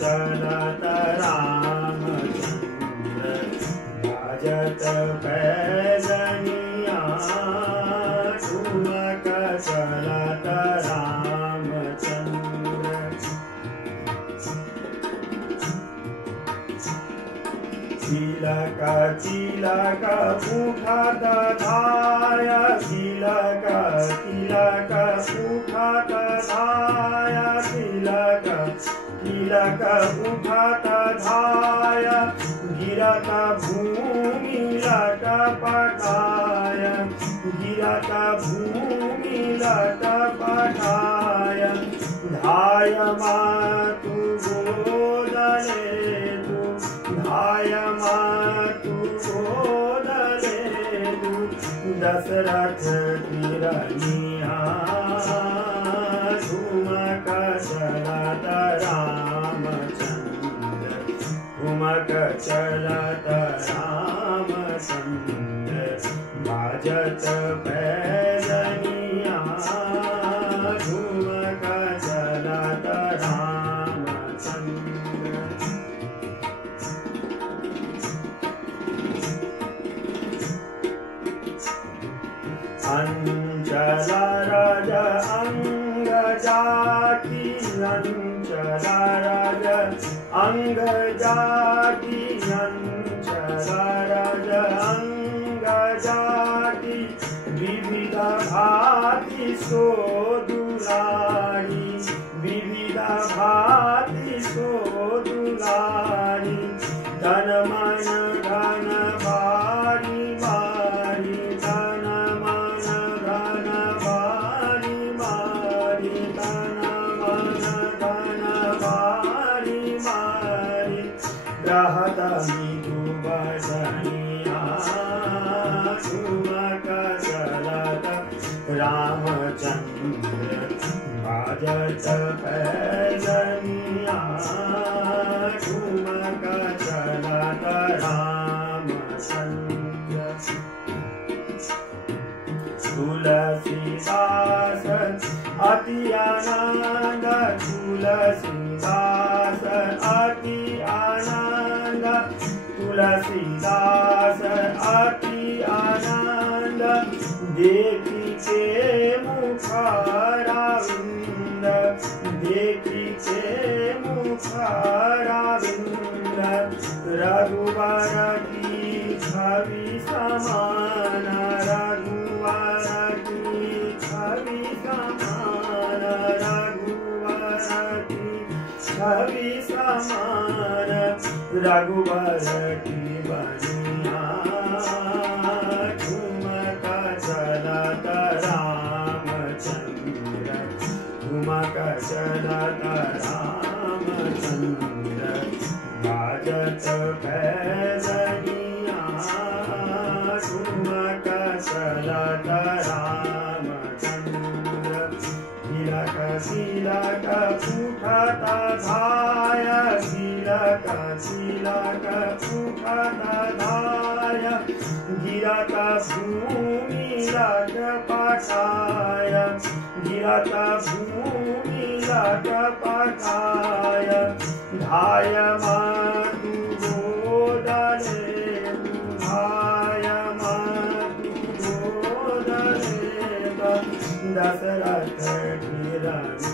चलत रामचंद्र बाजत पैजनिया ठुमक चलत रामचंद्र तिलक तिलक उठत धाय तिलक तिलक उठत धाय तिलक तिलक उठत धाय गिरत भूमि लटपटाय गिरत भूमि लटपटाय धाय मातु गोदले धाय मातु गोदले दशरथ किरनिया ठुमक चलत रामचंद्र ठुमक चलत रामचंद्र बाजत पैजनिया ठुमक चलत रामचंद्र अंचल राज अंग जाति अंचल राज अंग जाति अंचल राज अंग जाति विविध भांति सो दुलारी विविध भांति सो दुलारी धन मन धन भारी मारी धन मन धन भारी मारी धन मन धन भारी मारी रहत मृदु बसनिया ठुमक चलत रामचंद्र बाजत पैजनिया ठुमक चलत रामचंद्र तुलसीदास अति आनंद तुलसीदास अति आनंद तुलसीदास अति आनंद देखी के मुखारविंद देखी के मुखारविंद रघुवर की छवि समान रघुवर की छवि समान रघुवर की छवि समान रघुवर की बनिया ठुमक चलत रामचंद्र ठुमक चलत रामचंद्र बाजत पैजनिया ठुमक चलत रामचंद्र तिलक तिलक उठत धाय तिलक तिलक उठत धाय गिरत भूमि लटपटाय गिरत भूमि लटपटाय धाय मातु गोदले धाय मातु गोदले दशरथ किरनिया